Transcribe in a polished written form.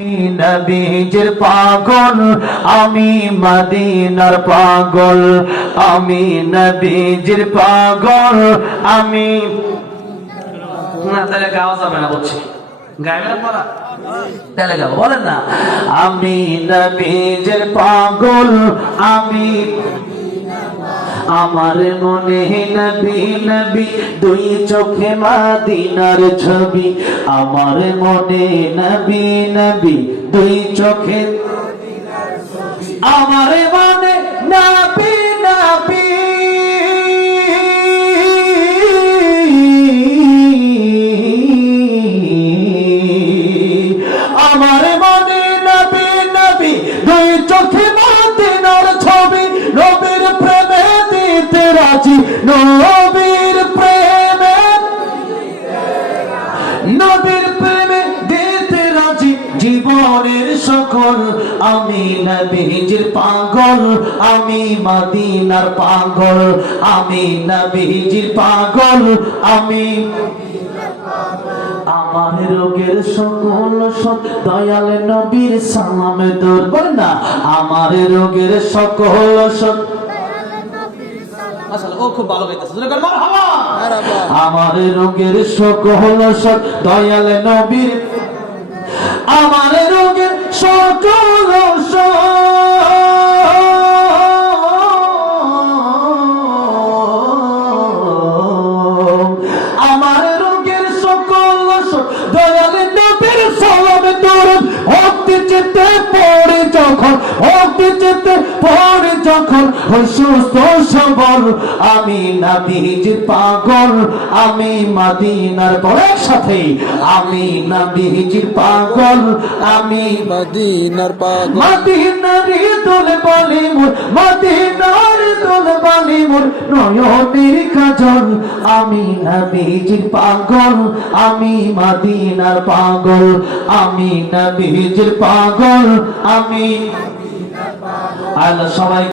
নবীজির পাগল আমি মদিনার পাগল, আমি নবীজির পাগল আমি। না তাহলে গাওয়া যাবে না, বলছি গাইবে না পড়া, তাহলে গাবো, বলেন না। আমি নবীজির পাগল আমি, আমার মনে নবী নবী দুই চোখে মদিনার ছবি, আমার মনে নবী নবী দুই চোখে, আমার মনে নবী নবী আমার মনে নবী নবী দুই চোখে মদিনার ছবি, নবীর প্রেমে দিতে রাজি, নবীর প্রেমে, নবীর প্রেমে দিতে রাজি জীবনের সকল। আমি নবীজির পাগল আমি মদিনার পাগল, আমি নবীজির পাগল আমি। আমার রোগের সকল দয়াল নবীর সালাম দূর করে না, আমার রোগের সকল ও খুব ভালো গাইতেছে, আমার রোগের সকল দয়াল নবীর, আমার রোগের সকল আমার রোগের সকল দয়াল নবীর সালাম দরুদ হতে যেতে পড়ে যখন, হতে যেতে পড়ে যখন সুস্থ সবল। আমি নবীজির পাগল আমি মদিনার, পরের সাথে আমি নবীজির পাগল আমি মদিনার পাগল, মদিনার দোল বালি মোর, মদিনার দোল বালি মোর নয়নের কাজল। আমি নবীজির পাগল আমি মদিনার পাগল, আমি নবীজির পাগল আমি। আল্লাহ সবাই